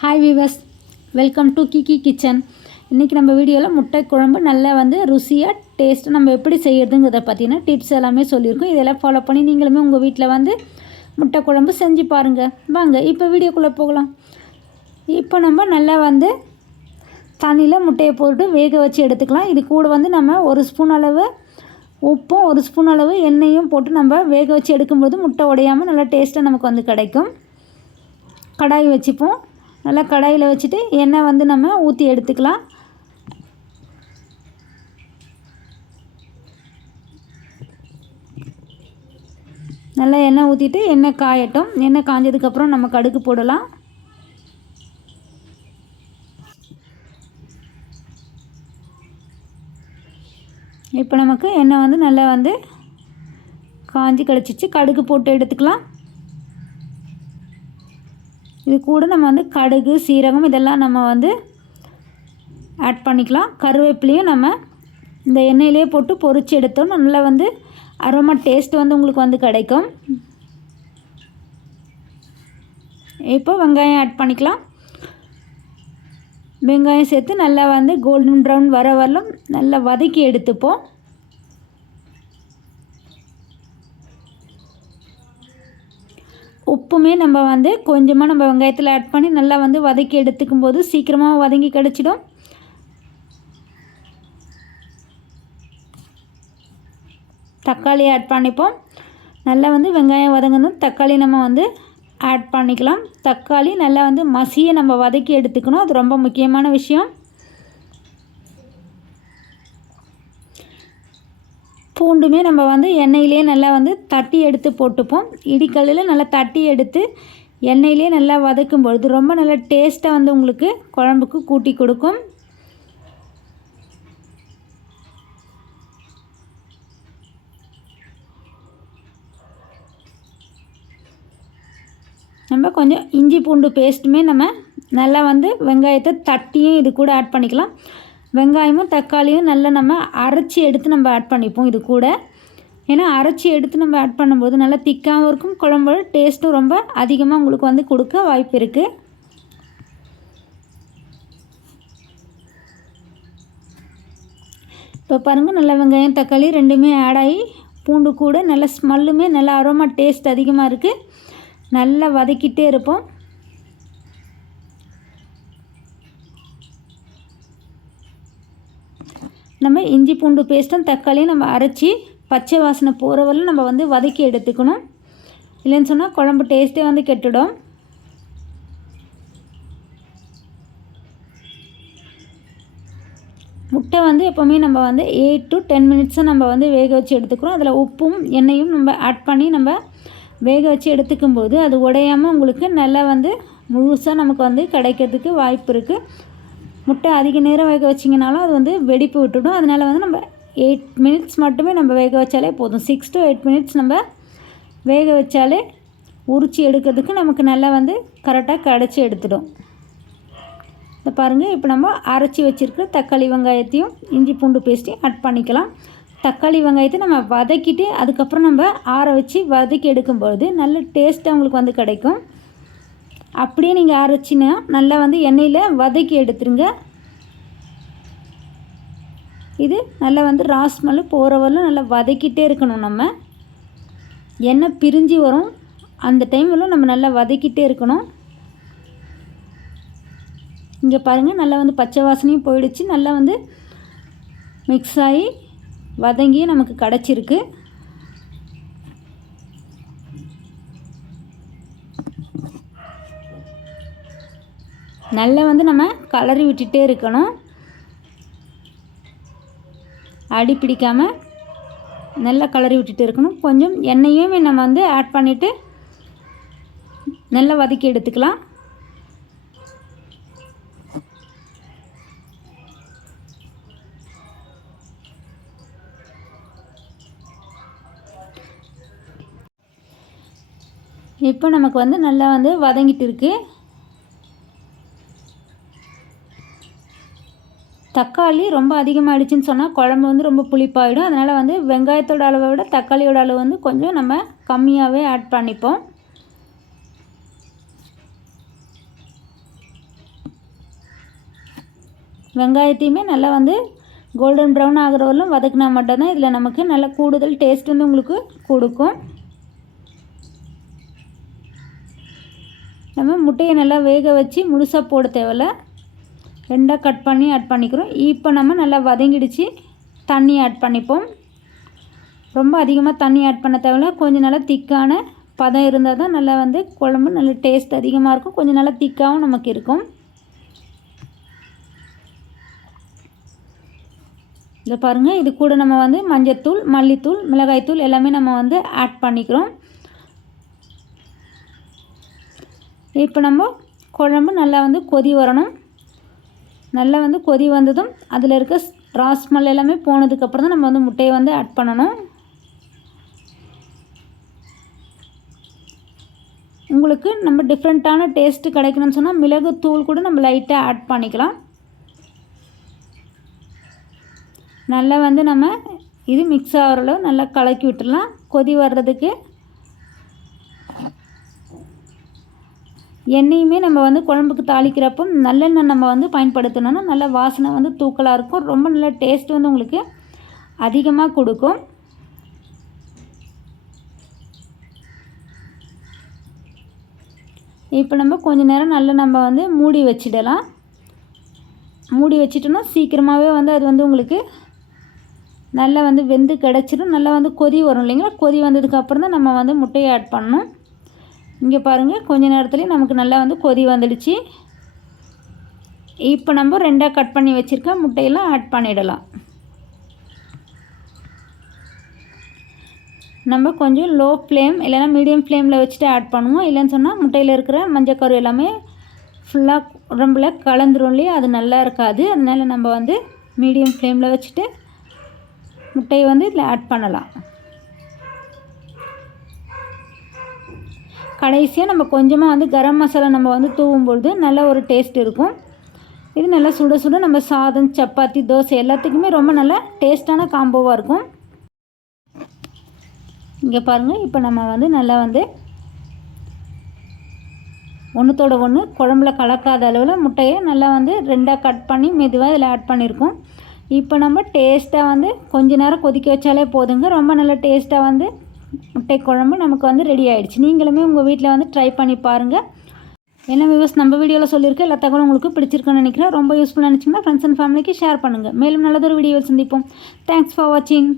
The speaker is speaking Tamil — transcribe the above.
Hi viewers, welcome to Kiki kitchen. இன்றைக்கி நம்ம வீடியோவில் முட்டை குழம்பு நல்லா ருசியாக டேஸ்ட்டு நம்ம எப்படி செய்யறதுங்கிறத பற்றின டிப்ஸ் எல்லாமே சொல்லியிருக்கோம். இதெல்லாம் ஃபாலோ பண்ணி நீங்களுமே உங்கள் வீட்டில் முட்டை குழம்பு செஞ்சு பாருங்கள். வாங்க இப்போ வீடியோக்குள்ளே போகலாம். இப்போ நம்ம நல்லா தண்ணியில் முட்டையை போட்டு வேக வச்சு எடுத்துக்கலாம். இது கூட நம்ம ஒரு ஸ்பூன் அளவு உப்பும் ஒரு ஸ்பூன் அளவு எண்ணெயும் போட்டு நம்ம வேக வச்சு எடுக்கும்போது முட்டை உடையாமல் நல்லா டேஸ்ட்டாக நமக்கு கிடைக்கும். கடாய் வச்சுப்போம். நல்லா கடாயில் வச்சுட்டு எண்ணெய் நம்ம ஊற்றி எடுத்துக்கலாம். நல்லா எண்ணெய் ஊற்றிட்டு எண்ணெய் காயட்டும். எண்ணெய் காஞ்சதுக்கப்புறம் நம்ம கடுகு போடலாம். இப்போ நமக்கு எண்ணெய் நல்லா காஞ்சி கிடச்சிச்சு. கடுகு போட்டு எடுத்துக்கலாம். இது கூட நம்ம கடுகு, சீரகம் இதெல்லாம் நம்ம ஆட் பண்ணிக்கலாம். கருவேப்பிலையும் நம்ம இந்த எண்ணெயிலே போட்டு பொரித்து எடுத்தோம். நல்லா அரோமா டேஸ்ட் உங்களுக்கு கிடைக்கும். இப்போ வெங்காயம் ஆட் பண்ணிக்கலாம். வெங்காயம் சேர்த்து நல்லா கோல்டன் ப்ரௌன் வர வரலும் நல்லா வதக்கி எடுத்துப்போம். உப்புமே நம்ம கொஞ்சமாக நம்ம வெங்காயத்தில் ஆட் பண்ணி நல்லா வதக்கி எடுத்துக்கும் போது சீக்கிரமாக வதங்கி கிடச்சிடும். தக்காளி ஆட் பண்ணிப்போம். நல்லா வெங்காயம் வதங்கணும். தக்காளி நம்ம ஆட் பண்ணிக்கலாம். தக்காளி நல்லா மசியை நம்ம வதக்கி எடுத்துக்கணும். அது ரொம்ப முக்கியமான விஷயம். பூண்டுமே நம்ம எண்ணெயிலே நல்லா தட்டி எடுத்து போட்டுப்போம். இடிக்கல்லில் நல்லா தட்டி எடுத்து எண்ணெயிலே நல்லா வதக்கும் பொழுது ரொம்ப நல்லா டேஸ்ட்டாக உங்களுக்கு குழம்புக்கு கூட்டி கொடுக்கும். நம்ம கொஞ்சம் இஞ்சி பூண்டு பேஸ்ட்டுமே நம்ம நல்லா வெங்காயத்தை தட்டியும் இது கூட ஆட் பண்ணிக்கலாம். வெங்காயமும் தக்காளியும் நல்லா நம்ம அரைச்சி எடுத்து நம்ம ஆட் பண்ணிப்போம் இது கூட. ஏன்னா அரைச்சி எடுத்து நம்ம ஆட் பண்ணும்போது நல்லா திக்காகவும் இருக்கும். குழம்போட டேஸ்ட்டும் ரொம்ப அதிகமாக உங்களுக்கு கொடுக்க வாய்ப்பு இருக்குது. இப்போ பாருங்கள், நல்லா வெங்காயம் தக்காளி ரெண்டுமே ஆட் ஆகி பூண்டு கூட நல்ல ஸ்மெல்லுமே நல்லா அரோமா டேஸ்ட் அதிகமாக இருக்குது. நல்லா வதக்கிட்டே இருப்போம். நம்ம இஞ்சி பூண்டு பேஸ்ட்டும் தக்காளியும் நம்ம அரைச்சி பச்சை வாசனை போகிற வரலும் நம்ம வதக்கி எடுத்துக்கணும். இல்லைன்னு சொன்னால் குழம்பு டேஸ்ட்டே கெட்டுடும். முட்டை எப்போவுமே நம்ம 8 to 10 மினிட்ஸை நம்ம வேக வச்சு எடுத்துக்கிறோம். அதில் உப்பும் எண்ணெயும் நம்ம ஆட் பண்ணி நம்ம வேக வச்சு எடுத்துக்கும்போது அது உடையாமல் உங்களுக்கு நல்லா முழுசாக நமக்கு கிடைக்கிறதுக்கு வாய்ப்பு இருக்குது. முட்டை அதிக நேரம் வேக வச்சிங்கனாலும் அது வெடிப்பு விட்டுடும். அதனால் நம்ம 8 மினிட்ஸ் மட்டுமே நம்ம வேக வச்சாலே போதும். 6 to 8 மினிட்ஸ் நம்ம வேக வச்சாலே உரிச்சி எடுக்கிறதுக்கு நமக்கு நல்லா கரெக்டாக கிடச்சி எடுத்துடும். இதை பாருங்கள், இப்போ நம்ம அரைச்சி வச்சுருக்கிற தக்காளி வெங்காயத்தையும் இஞ்சி பூண்டு பேஸ்ட்டையும் ஆட் பண்ணிக்கலாம். தக்காளி வெங்காயத்தை நம்ம வதக்கிட்டு அதுக்கப்புறம் நம்ம ஆற வச்சு வதக்கி எடுக்கும்பொழுது நல்ல டேஸ்ட்டாக உங்களுக்கு கிடைக்கும். அப்படியே நீங்கள் அரைச்சினா நல்லா எண்ணெயில் வதக்கி எடுத்துருங்க. இது நல்லா ரா ஸ்மெல்லு போகிற வரலும் நல்லா வதக்கிட்டே இருக்கணும். நம்ம எண்ணெய் பிரிஞ்சு வரும் அந்த டைமில் நம்ம நல்லா வதக்கிட்டே இருக்கணும். இங்கே பாருங்கள், நல்லா பச்சை வாசனையும் போயிடுச்சு. நல்லா மிக்ஸ் ஆகி வதங்கி நமக்கு கிடச்சிருக்கு. நல்லா நம்ம கலரி விட்டுட்டே இருக்கணும். அடி பிடிக்காமல் நல்லா கலரி விட்டுட்டு இருக்கணும். கொஞ்சம் எண்ணெயும் நம்ம ஆட் பண்ணிவிட்டு நல்லா வதக்கி எடுத்துக்கலாம். இப்போ நமக்கு நல்லா வதங்கிட்டு இருக்குது. தக்காளி ரொம்ப அதிகமாகிடுச்சின்னு சொன்னால் குழம்பு ரொம்ப புளிப்பாயிடும். அதனால் வெங்காயத்தோட அளவை விட தக்காளியோட அளவு கொஞ்சம் நம்ம கம்மியாகவே ஆட் பண்ணிப்போம். வெங்காயத்தையுமே நல்லா வந்து கோல்டன் ப்ரௌன் ஆகிற வரலும் வதக்கினா மட்டும்தான் இதில் நமக்கு நல்ல கூடுதல் டேஸ்ட் வந்து உங்களுக்கு கொடுக்கும். நம்ம முட்டையை நல்லா வேக வச்சு முழுசாக போட தேவையில்ல, 2ஆக கட் பண்ணி ஆட் பண்ணிக்கிறோம். இப்போ நம்ம நல்லா வதங்கிடுச்சு, தண்ணி ஆட் பண்ணிப்போம். ரொம்ப அதிகமாக தண்ணி ஆட் பண்ண தேவையில்ல, கொஞ்சம் நல்லா திக்கான பதம் இருந்தால் தான் நல்லா வந்து குழம்பு நல்ல டேஸ்ட் அதிகமாக இருக்கும், கொஞ்சம் நல்லா திக்காகவும் நமக்கு இருக்கும். இதை பாருங்கள், இது கூட நம்ம வந்து மஞ்சத்தூள், மல்லித்தூள், மிளகாய்த்தூள் எல்லாமே நம்ம வந்து ஆட் பண்ணிக்கிறோம். இப்போ நம்ம குழம்பு நல்லா வந்து கொதி வரணும். நல்லா வந்து கொதி வந்ததும் அதில் இருக்க ரா ஸ்மெல் எல்லாமே போனதுக்கப்புறம் தான் நம்ம வந்து முட்டையை வந்து ஆட் பண்ணணும். உங்களுக்கு நம்ம டிஃப்ரெண்ட்டான டேஸ்ட்டு கிடைக்கணும்னு சொன்னால் மிளகுத்தூள் கூட நம்ம லைட்டாக ஆட் பண்ணிக்கலாம். நல்லா வந்து நம்ம இது மிக்ஸ் ஆகிற அளவு நல்லா கலக்கி விட்டுடலாம். கொதி வர்றதுக்கு எண்ணெயுமே நம்ம வந்து குழம்புக்கு தாளிக்கிறப்போ நல்லெண்ணெய் நம்ம வந்து பயன்படுத்தணும்னா நல்ல வாசனை வந்து தூக்கலாக இருக்கும், ரொம்ப நல்ல டேஸ்ட் வந்து உங்களுக்கு அதிகமாக கொடுக்கும். இப்போ நம்ம கொஞ்சம் நேரம் நல்லா நம்ம வந்து மூடி வச்சிடலாம். மூடி வச்சிட்டோன்னா சீக்கிரமாகவே வந்து அது வந்து உங்களுக்கு நல்லா வந்து வெந்து கிடச்சிடும். நல்லா வந்து கொதி வரும் இல்லைங்களா, கொதி வந்ததுக்கப்புறம் தான் நம்ம வந்து முட்டையை ஆட் பண்ணணும். இங்கே பாருங்கள், கொஞ்ச நேரத்துலேயே நமக்கு நல்லா வந்து கொதி வந்துடுச்சு. இப்போ நம்ம 2ஆக கட் பண்ணி வச்சுருக்க முட்டையெல்லாம் ஆட் பண்ணிடலாம். நம்ம கொஞ்சம் லோ ஃப்ளேம் இல்லைனா மீடியம் ஃப்ளேமில் வச்சுட்டு ஆட் பண்ணுவோம். இல்லைன்னு சொன்னால் முட்டையில் இருக்கிற மஞ்சக்கரு எல்லாமே ஃபுல்லாக உடம்புல கலந்துரும் இல்லையா, அது நல்லா இருக்காது. அதனால் நம்ம வந்து மீடியம் ஃப்ளேமில் வச்சுட்டு முட்டையை வந்து இதில் ஆட் பண்ணலாம். கடைசியாக நம்ம கொஞ்சமாக வந்து கரம் மசாலா நம்ம வந்து தூவும்பொழுது நல்ல ஒரு டேஸ்ட் இருக்கும். இது நல்லா சுட சுட நம்ம சாதம், சப்பாத்தி, தோசை எல்லாத்துக்குமே ரொம்ப நல்ல டேஸ்ட்டான காம்போவாக இருக்கும். இங்கே பாருங்கள், இப்போ நம்ம வந்து நல்லா வந்து ஒன்றுத்தோட ஒன்று குழம்புல கலக்காத அளவில் முட்டையை நல்லா வந்து 2ஆக கட் பண்ணி மெதுவாக இதில் ஆட் பண்ணியிருக்கோம். இப்போ நம்ம டேஸ்ட்டாக வந்து கொஞ்ச நேரம் கொதிக்க வச்சாலே போதுங்க, ரொம்ப நல்ல டேஸ்ட்டாக வந்து முட்டை குழம்பு நமக்கு வந்து ரெடி ஆகிடுச்சு. நீங்களுமே உங்கள் வீட்டில் வந்து ட்ரை பண்ணி பாருங்கள். என்ன வியூவர்ஸ், நம்ம வீடியோவில் சொல்லியிருக்க எல்லா தகவலும் உங்களுக்கு பிடிச்சிருக்குன்னு நினைக்கிறேன். ரொம்ப யூஸ்ஃபுல்லாக நினச்சிங்கன்னா ஃப்ரெண்ட்ஸ் அண்ட் ஃபேமிலிக்கு ஷேர் பண்ணுங்கள். மேலும் நல்லதொரு வீடியோவில் சந்திப்போம். தேங்க்ஸ் ஃபார் வாட்சிங்.